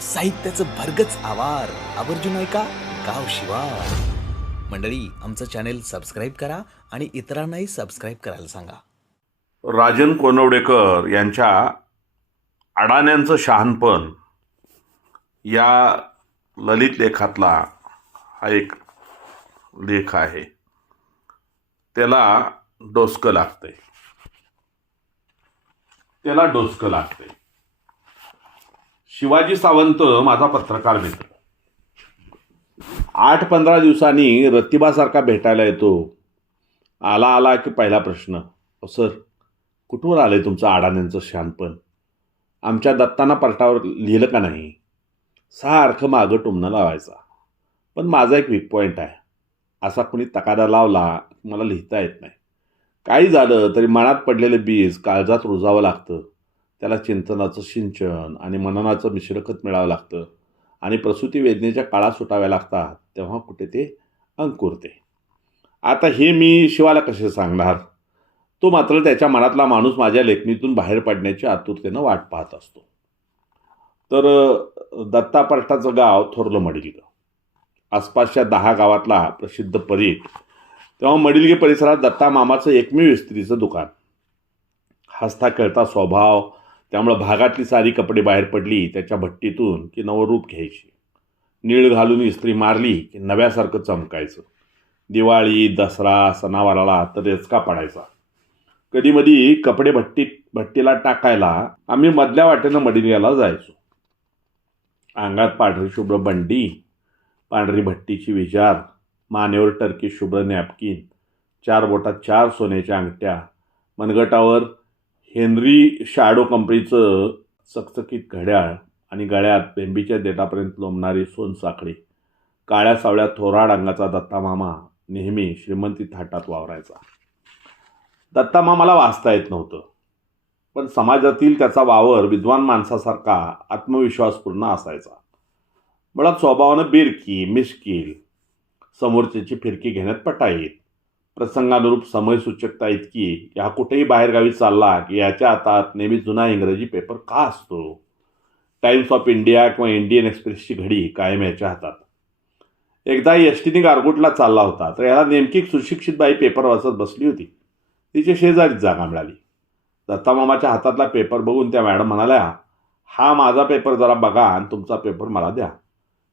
साहित्याचं भरगच आवार. आवर्जून ऐका गाव शिवार मंडळी आमचं चॅनेल सबस्क्राईब करा आणि इतरांनाही सबस्क्राईब करायला सांगा. राजन कोनवडेकर यांच्या अडाण्यांचं शहाणपण या ललित लेखातला हा एक लेख आहे. त्याला डोसकं लागतंय. त्याला डोसकं लागतंय. शिवाजी सावंत माझा पत्रकार मित्र आठ पंधरा दिवसांनी रतिबासारखा भेटायला येतो. आला आला की पहिला प्रश्न "अहो, सर कुठवर आहे तुमचं आडाण्यांचं शानपण? आमच्या दत्ताना पलटावर लिहिलं का नाही? सारखं मागं टुमणं लावायचा. पण माझा एक वीक पॉईंट आहे. असा कुणी तकादा लावला मला लिहिता येत नाही. काही झालं तरी मनात पडलेलं बीज काळजात रुजावं लागतं. त्याला चिंतनाचं सिंचन आणि मननाचं मिश्रखत मिळावं लागतं आणि प्रसूती वेदनेच्या काळा सुटाव्या लागतात तेव्हा कुठे ते अंकुरते. आता हे मी शिवाला कसे सांगणार? तो मात्र त्याच्या मनातला माणूस माझ्या लेखणीतून बाहेर पडण्याची आतुरतेनं वाट पाहत असतो. तर अ, गाव थोरलं मडिलगं आसपासच्या दहा गावातला प्रसिद्ध परीट तेव्हा मडिलगे परिसरात दत्ता मामाचं एकमेव इस्त्रीचं दुकान. हसता खेळता स्वभाव त्यामुळं भागातली सारी कपडे बाहेर पडली त्याच्या भट्टीतून की नवं रूप घ्यायची. नीळ घालून इस्त्री मारली की नव्यासारखं चमकायचं. दिवाळी दसरा सणावाराला तर रेचका पडायचा. कधीमधी कपडे भट्टीत भट्टीला टाकायला आम्ही मधल्या वाटेनं मडिनियाला जायचो. अंगात पांढरी शुभ्र बंडी पांढरी भट्टीची विचार मानेवर टर्की शुभ्र नॅपकिन चार बोटात चार सोन्याच्या अंगठ्या मनगटावर हेनरी शॅडो कंपनीचं चकचकीत घड्याळ आणि गळ्यात बेंबीच्या देठापर्यंत लोंबणारी सोनसाखळी काळ्या सावळ्या थोराड अंगाचा दत्तामामा नेहमी श्रीमंती थाटात वावरायचा. दत्तामामाला वाचता येत नव्हतं. पण समाजातील त्याचा वावर विद्वान माणसासारखा आत्मविश्वासपूर्ण असायचा. मुळात स्वभावानं बिरकी मिश्कील समोरच्याची फिरकी घेण्यात पटाईत प्रसंगानुरूप समयसूचकता इतकी की हा कुठेही बाहेरगावी चालला की याच्या हातात नेहमी जुना इंग्रजी पेपर का असतो? टाइम्स ऑफ इंडिया किंवा इंडियन एक्सप्रेसची घडी कायम याच्या हातात. एकदा एस टीने गारगोटला चालला होता तर याला नेमकी एक सुशिक्षित बाई पेपर वाचत बसली होती. तिच्या शेजारीच जागा मिळाली. दत्तामामाच्या हातातला पेपर बघून त्या मॅडम म्हणाल्या हा माझा पेपर जरा बघा आणि तुमचा पेपर मला द्या.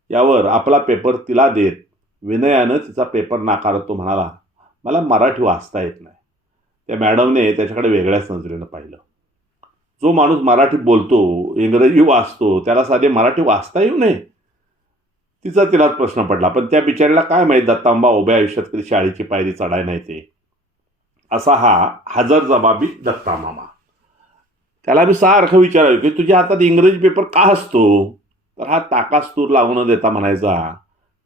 यावर आपला पेपर तिला देत विनयानं तिचा पेपर नाकारत तो म्हणाला. मला मराठी वाचता येत नाही. त्या मॅडमने त्याच्याकडे वेगळ्याच नजरेनं पाहिलं. जो माणूस मराठी बोलतो इंग्रजी वाचतो त्याला साधे मराठी वाचता येऊ नये तिचा तिलाच प्रश्न पडला पण त्या बिचारीला काय माहीत दत्तांबा उभ्या आयुष्यात कधी शाळेची पायरी चढाय नाही ते. असा हा हजर जबाबी दत्ता मामा त्याला मी सारखं विचारावे की तुझ्या हातात इंग्रजी पेपर का असतो? तर हा ताकास्तूर लावून न देता म्हणायचा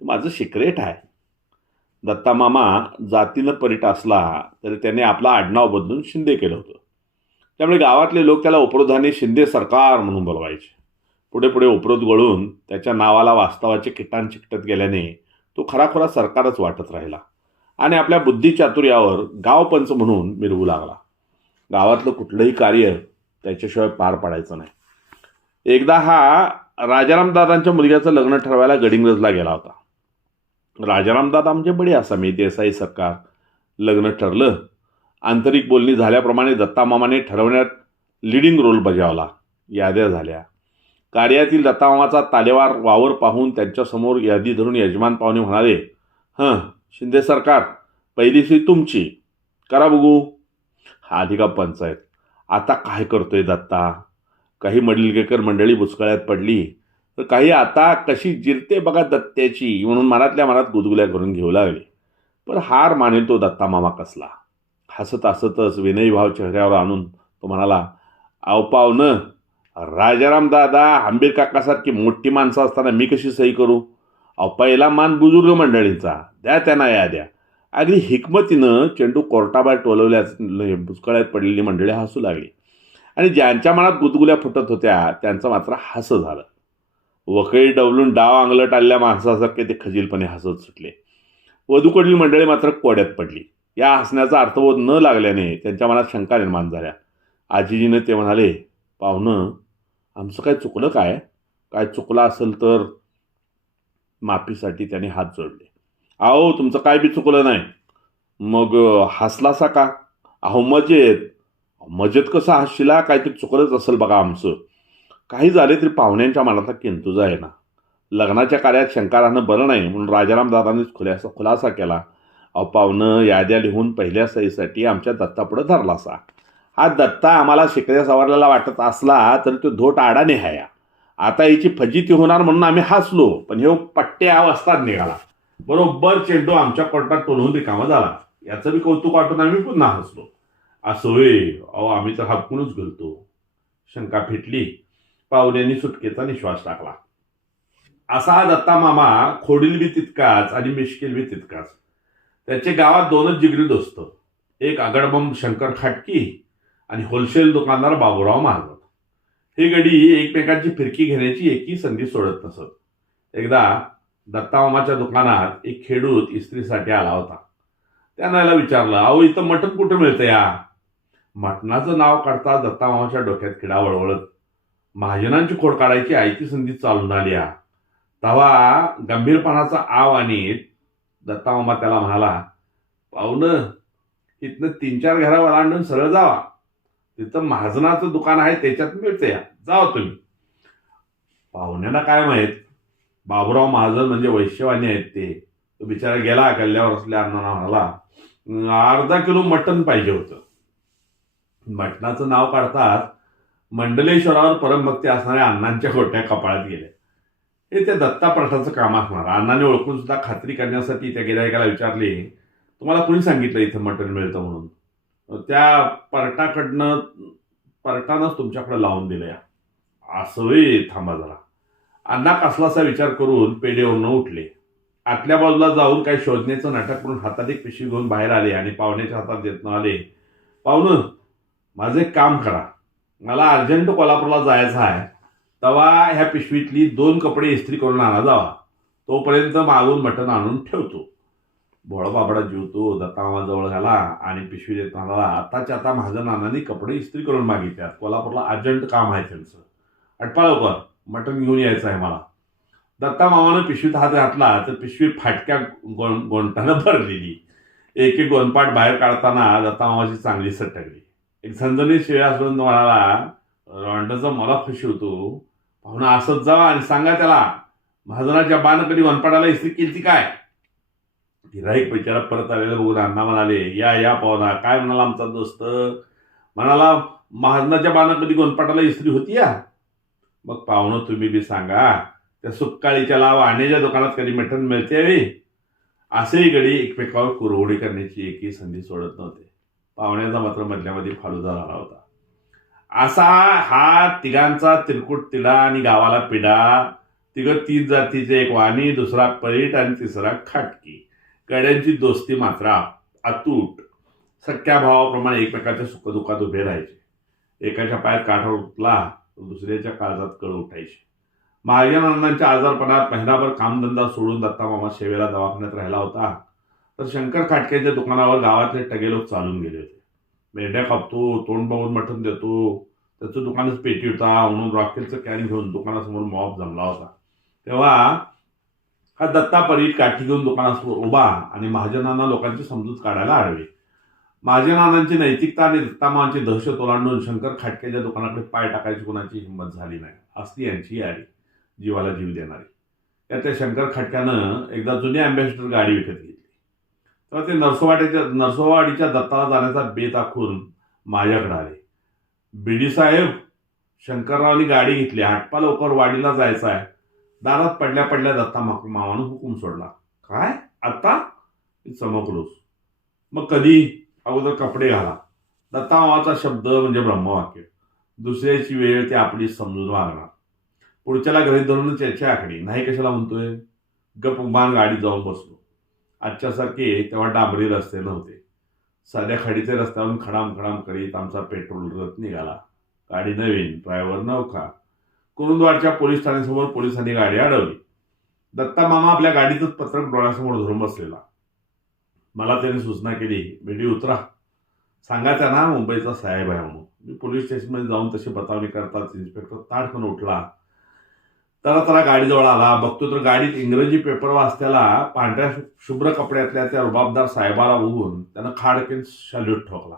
माझं सिक्रेट आहे. दत्तामामा जातीनं परीट असला तरी त्याने आपला आडनाव बदलून शिंदे केलं होतं. त्यामुळे गावातले लोक त्याला उपरोधाने शिंदे सरकार म्हणून बोलवायचे. पुढे पुढे उपरोध गळून त्याच्या नावाला वास्तवाचे किटाण चिकटत गेल्याने तो खराखुरा सरकारच वाटत राहिला आणि आपल्या बुद्धिचातुर्यावर गावपंच म्हणून मिरवू लागला. गावातलं कुठलंही कार्य त्याच्याशिवाय पार पाडायचं नाही. एकदा हा राजारामदादांच्या मुलग्याचं लग्न ठरवायला गडिंग्रजला गेला होता. राजारामदादा आमचे म्हणजे बडे आसामी देसाई सरकार. लग्न ठरलं. आंतरिक बोलणी झाल्याप्रमाणे दत्तामामाने ठरवण्यात लिडिंग रोल बजावला. याद्या झाल्या. कार्यातील दत्तामामाचा तालेवार वावर पाहून त्यांच्यासमोर यादी धरून यजमान पाहुणे म्हणाले हं शिंदे सरकार पहिली सी तुमची. करा बघू. हा अधिका पंचायत? आता काय करतोय दत्ता? काही मडिलगेकर मंडळी बुचकळ्यात पडली. तर काही आता कशी जिरते बघा दत्त्याची म्हणून मनातल्या मनात गुदगुल्या करून घेऊ लागले. पण हार मानेल तो दत्ता मामा कसला. हसत हसतच विनयी भाव चेहऱ्यावर आणून तो म्हणाला आवपाव न राजाराम दादा आंबीर काकासारखी मोठी माणसं असताना मी कशी सही करू? अहो पहिला मान बुजुर्ग मंडळींचा द्या त्यांना या द्या. अगदी हिकमतीनं चेंडू कोर्टाबाहेर टोलवल्याच भुसकळ्यात पडलेली मंडळी हसू लागली. आणि ज्यांच्या मनात गुदगुल्या फुटत होत्या त्यांचं मात्र हसं झालं. वकळी डवलून डाव अंगलट आलेल्या माणसासारखे ते खजीलपणे हसत सुटले. वधूकडील मंडळी मात्र कोड्यात पडली. या हसण्याचा अर्थबोध न लागल्याने त्यांच्या मनात शंका निर्माण झाल्या. आजीजीने ते म्हणाले पाहुणं आमचं काय चुकलं काय? काय चुकलं असेल तर माफीसाठी त्याने हात जोडले. अहो तुमचं काय बी चुकलं नाही. मग हसलासा का? अहो मजेत. मजेत कसं हसशिला? काहीतरी चुकलंच असेल बघा आमचं. काही झाले तरी पाहुण्यांच्या मनातला किंतुजा आहे ना लग्नाच्या कार्यात शंकरानं बरं नाही म्हणून राजाराम दादांनीच खुलासा खुलासा केला. अहो पाहुणं याद्या लिहून पहिल्या सहीसाठी आमच्या दत्तापुढं धरला असा हा दत्ता आम्हाला शिकऱ्या सवारलेला वाटत असला तरी तो धोट आडाने हाया. आता हिची फजिती होणार म्हणून आम्ही हसलो पण हे पट्ट्या अवस्थात निघाला. बरोबर चेंडू आमच्या कोर्टात टोलवून रिकामा झाला. याचं बी कौतुक वाटून आम्ही पुन्हा हसलो. असं होय. अहो आम्ही तर हापकूनच गेलतो. शंका फिटली. पाहुण्यांनी सुटकेचा निश्वास टाकला. असा हा दत्ता मामा खोडील बी तितकाच आणि मिश्किल बी तितकाच. त्याचे गावात दोनच जिगरी दोस्त एक आगडबंब शंकर खाटकी आणि होलसेल दुकानदार बाबूराव महाजन. ही गडी एकमेकांची फिरकी घेण्याची एकही संधी सोडत नसत. एकदा दत्तामामाच्या दुकानात एक खेडूत इस्त्रीसाठी आला होता. त्यानं याला विचारलं अहो इथं मटण कुठं मिळतं या? मटणाचं नाव काढता दत्तामामाच्या डोक्यात किडा वळवळत महाजनांची खोड काढायची आयती संधी चालून आल्या. तवा गंभीरपणाचा आव आणि दत्तामामा त्याला म्हणाला पाहुणं इथनं तीन चार घरा ओलांडून सरळ जावा. तिथं महाजनाचं दुकान आहे त्याच्यात मिळते या जावा तुम्ही. पाहुण्यांना काय माहीत? बाबुराव महाजन म्हणजे वैश्यवाणी आहेत ते. तो बिचारा गेला कल्ल्यावर असल्या अण्णांना म्हणाला अर्धा किलो मटण पाहिजे होतं. मटणाचं नाव काढतात मंडलेश्वरावर परमभक्ती असणाऱ्या अण्णांच्या गोट्या कपाळात गेल्या हे त्या दत्ताप्रथाचं काम असणार. अण्णाने ओळखून सुद्धा खात्री करण्यासाठी त्या गिरायकाला विचारले तुम्हाला कोणी सांगितलं इथं मटण मिळतं म्हणून? त्या पर्टाकडनं पर्टानंच तुमच्याकडे लावून दिलं या असं थांबा जरा. अण्णा कसलासा विचार करून पेढेवरनं उठले. आतल्या बाजूला जाऊन काही शोधण्याचं नाटक करून हातात एक पिशवी घेऊन बाहेर आले आणि पाहुण्याच्या हातात देत आले पाहुणं माझं एक काम करा. मला अर्जंट कोल्हापूरला जायचं आहे तेव्हा ह्या पिशवीतली दोन कपडे इस्त्री करून आणा जावा. तोपर्यंत मागून मटण आणून ठेवतो. भोळा बाबडा जीवतो दत्तामाजवळ घाला झाला आणि पिशवी देत म्हणाला आताच्या आता माझ्या नानांनी कपडे इस्त्री करून मागितल्यात कोल्हापूरला अर्जंट काम आहे त्यांचं. अटपाळकर मटन मटण घेऊन यायचं आहे मला. दत्ता मामानं पिशवीत हात घातला तर पिशवी फाटक्या गों गोंटानं भरलेली. एक एक बाहेर काढताना दत्ता मामाची चांगली सटकली. एक झणझणीत शिव्या असून म्हणाला रोंडाचा मला खुशी होतो. पाहुणा असंच जावा आणि सांगा त्याला महाजनाच्या बाण कधी वनपाटाला इस्त्री केली काय? गिराईक बिचारा परत आलेलं बघून अण्णा म्हणाले या या पाहुणा काय म्हणाला आमचा दोस्त? म्हणाला महाजनाच्या बाणकडी कधी इस्त्री होती या मग पाहुणं तुम्ही बी सांगा त्या सुक्काळीच्या लाव आणेच्या दुकानात कधी मटण मिळते? असेही गडी एकमेकावर कुरवडी करण्याची एकही संधी सोडत नव्हते. पाहुण्याचा मात्र मधल्यामध्ये फालुदा झाला होता. असा हा तिघांचा तिरकुट तिला आणि गावाला पिढा तिघं तीन जातीचे एक वाणी दुसरा परीट आणि तिसरा खाटकी. कड्यांची दोस्ती मात्र अतूट. सख्या भावाप्रमाणे एकमेकाच्या सुखदुःखात उभे राहायचे. एकाच्या पायात काठावर उठला दुसऱ्याच्या काळजात कळ उठायची. महाजनांच्या आजारपणात महिनाभर कामधंदा सोडून दत्तामामा शेवेला दवाखान्यात राहिला होता. तर शंकर खाटक्याच्या दुकानावर गावातले टगे लोक चालून गेले होते. मेंढ्या कापतो तोंड बघून मटण देतो. त्याचं दुकानच पेटी होता म्हणून रॉकेलचं कॅन घेऊन दुकानासमोर मॉप जमला होता. तेव्हा हा दत्ता परीट काठी घेऊन दुकानासमोर उभा आणि महाजनांना लोकांची समजूत काढायला आडवे. महाजनांची नैतिकता आणि दत्तामांची दहशत ओलांडून शंकर खाटक्याच्या दुकानाकडे पाय टाकायची कोणाची हिंमत झाली नाही. असती यांची यारी जीवाला जीव देणारी. त्यात त्या शंकर खाटक्यानं एकदा जुनी अँबॅसिडर गाडी विकत घेतली. तेव्हा ते नरसोवाडीच्या नरसोवाडीच्या दत्ताला जाण्याचा बेत आखून माझ्याकडे आले. बिडी साहेब शंकररावनी गाडी घेतली. आटपा लवकर वाडीला जायचं आहे. दारात पडल्या पडल्या दत्ता मा मामानं हुकूम सोडला. काय? आत्ता? मी चमकलोच. मग कधी? अगोदर कपडे घाला. दत्ता मामाचा शब्द म्हणजे ब्रह्मवाक्य. दुसऱ्याची वेळ ते आपली समजून वागणार. पुढच्याला घरी धरूनच याच्या आखडी नाही कशाला म्हणतोय? गप मान गाडी जाऊन बसलो. आजच्यासारखे तेव्हा डांबरी रस्ते नव्हते. साध्या खाडीच्या रस्त्यावरून खडाम खडाम करीत आमचा पेट्रोल रथ निघाला. गाडी नवीन ड्रायव्हर नौका. कुरुंदवाडच्या पोलीस ठाण्यासमोर पोलिसांनी गाडी अडवली. दत्ता मामा आपल्या गाडीतच पत्रक डोळ्यासमोर धरून बसलेला. मला त्याने सूचना केली बेडी उतरा. सांगायचा ना मुंबईचा साहेब आहे म्हणून. मी पोलीस स्टेशनमध्ये जाऊन तशी बतावणी करताच इन्स्पेक्टर ताडकन उठला. त्याला त्याला गाडीजवळ आला. बघतो तर गाडीत इंग्रजी पेपर वाचताना पांढऱ्या शुभ्र कपड्यातल्या त्या रुबाबदार साहेबाला बघून त्यानं खाडकेन सॅल्यूट ठोकला.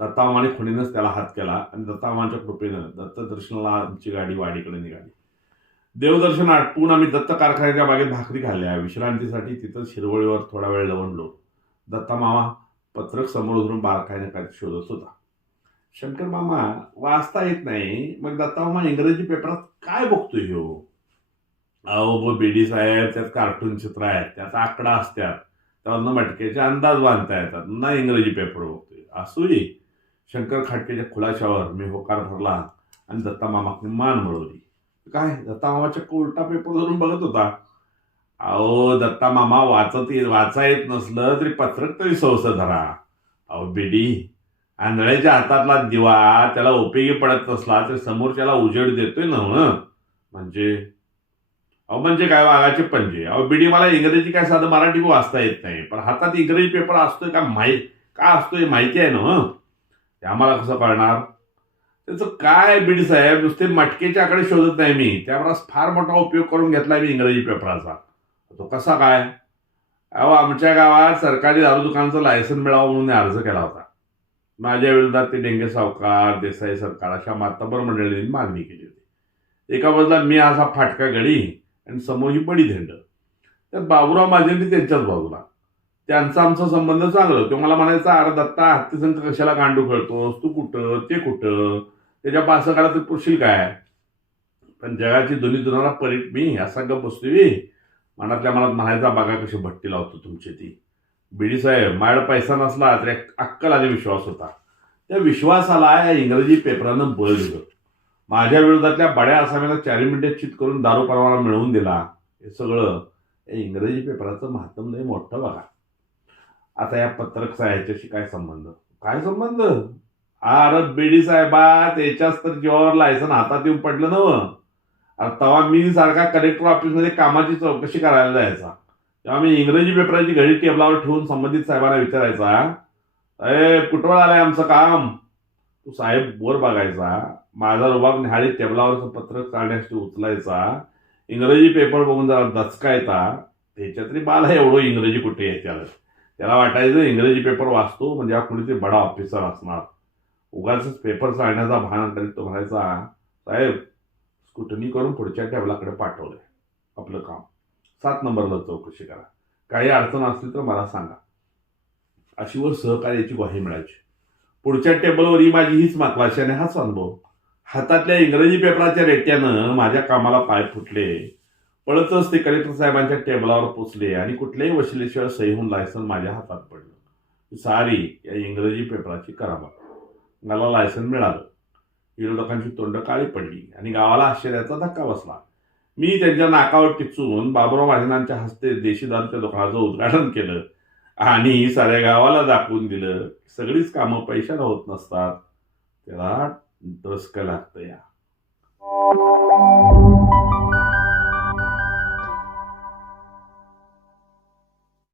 दत्तामाने खुणीनंच त्याला हात केला आणि दत्तामाच्या कृपेनं दत्त दर्शनाला आमची गाडी वाडीकडे निघाली. देवदर्शन आटपून आम्ही दत्त कारखान्याच्या बागेत भाकरी खाल्ल्या. विश्रांतीसाठी तिथं शिरवळीवर थोडा वेळ लवणलो दत्ता मामा पत्रक समोर धरून बारकाईने काय शोधत होता. शंकर मामा वाचता येत नाही. मग दत्ता मामा इंग्रजी पेपरात काय बघतोय ह्यो? अहो ब बेडी साहेब त्यात कार्टून चित्र आहेत त्यात आकडा असतात. त्यावरनं मटक्याचे अंदाज बांधता येतात. ना इंग्रजी पेपर बघतोय. असू दे. शंकर खाटकेच्या खुलाशावर मी होकार भरला आणि दत्ता मामाने मान मिळवली. काय? दत्ता मामाच्या उलटा पेपर धरून बघत होता? अहो दत्ता मामा वाचत वाचा येत नसलं तरी पत्रक तरी सवस धरा. अहो बेडी आंधळ्याच्या हातातला दिवा त्याला उपयोगी पडत नसला तरी समोरच्याला उजेड देतोय ना हो, म्हणजे? अहो म्हणजे काय वाघाचे पंजे? अहो बीडी मला इंग्रजी काय साधं मराठी वाचता येत नाही. पण हातात इंग्रजी पेपर असतोय का माहीत का असतोय माहिती आहे ना ते आम्हाला कसं कळणार? त्याचं काय बीड साहेब? नुसते मटकेच्या आकडे शोधत नाही मी. त्यावर फार मोठा उपयोग करून घेतला मी इंग्रजी पेपराचा. तो कसा काय? अहो आमच्या गावात सरकारी दारू दुकानाचं लायसन मिळावं म्हणून मी अर्ज केला होता. माझ्या विरोधात ते डेंगे सावकार देसाई सरकार अशा मातबर मंडळींनी मागणी केली होती. एका बाजूला मी असा फाटका गडी आणि समोर ही बडी धेंड त्यात बाबुराव माझे त्यांच्याच बाजूला. त्यांचा आमचा संबंध चांगला तो मला म्हणायचा अरे दत्ता हत्तीसंख कशाला गांडू खेळतोस? तू कुठं? ते कुठं? त्याच्या पासकाला तर पुरशील काय? पण जगाची दोन्ही दुनाला परीट मी असा गप बसतोय मनातल्या मनात म्हणायचा बघा कशी भट्टी लावतो तुमची ती. बिडी साहेब माझ्याकडे पैसा नसला तरी अक्कल आणि विश्वास होता. त्या विश्वासाला या इंग्रजी पेपरानं बळ दिलं. माझ्या विरोधातल्या बड्या आसामीला चारी मिनिटे चित करून दारू परवाना मिळवून दिला. हे सगळं या इंग्रजी पेपराचं महात्म नाही मोठं बघा. आता या पत्रक साहेबाच्याशी काय संबंध? काय संबंध? अरे बेडी साहेबा त्याच्याच तर जीवावर लायसन हातात येऊन पडलं नव अरे तेव्हा मी सारखा कलेक्टर ऑफिसमध्ये कामाची चौकशी करायला जायचा. तेव्हा मी इंग्रजी पेपराची घडी टेबलावर ठेवून संबंधित साहेबांना विचारायचा अरे कुठवर आलंय आमचं काम? तू साहेब बोर बघायचा. माझा रुबाब न्याहाळी टेबलावरचं पत्र काढण्यासाठी उचलायचा. इंग्रजी पेपर बघून जरा दचकायचा. त्याच्या तरी बाला एवढं इंग्रजी कुठे आहे त्याला? त्याला वाटायचं इंग्रजी पेपर वाचतो म्हणजे हा कुणीतरी बडा ऑफिसर असणार. उगाच पेपर चालण्याचा भान करीत तो म्हणायचा साहेब स्कुटनी करून पुढच्या टेबलाकडे पाठवलंय आपलं काम. सात नंबरला चौकशी करा. काही अडचण असली तर मला सांगा. अशी वर सहकार्याची ग्वाही मिळायची. पुढच्या टेबलवर ही माझी हीच महत्वाची आणि हाच अनुभव. हातातल्या इंग्रजी पेपराच्या रेट्यानं माझ्या कामाला पाय फुटले. पळतच ते कलेक्टर साहेबांच्या टेबलावर पोचले आणि कुठल्याही वशिलेशिवाय सही होऊन लायसन माझ्या हातात पडलं. सारी या इंग्रजी पेपराची करावा. मला लायसन मिळालं. विरोधकांची तोंड काळी पडली आणि गावाला आश्चर्याचा धक्का बसला. मी त्यांच्या नाकावर टिचून बाबुराव महाजनांच्या हस्ते देशी दारूच्या दुकानाचं उद्घाटन केलं आणि साऱ्या गावाला दाखवून दिलं. सगळीच कामं पैशाला होत नसतात. त्याला डसकं लागतं या.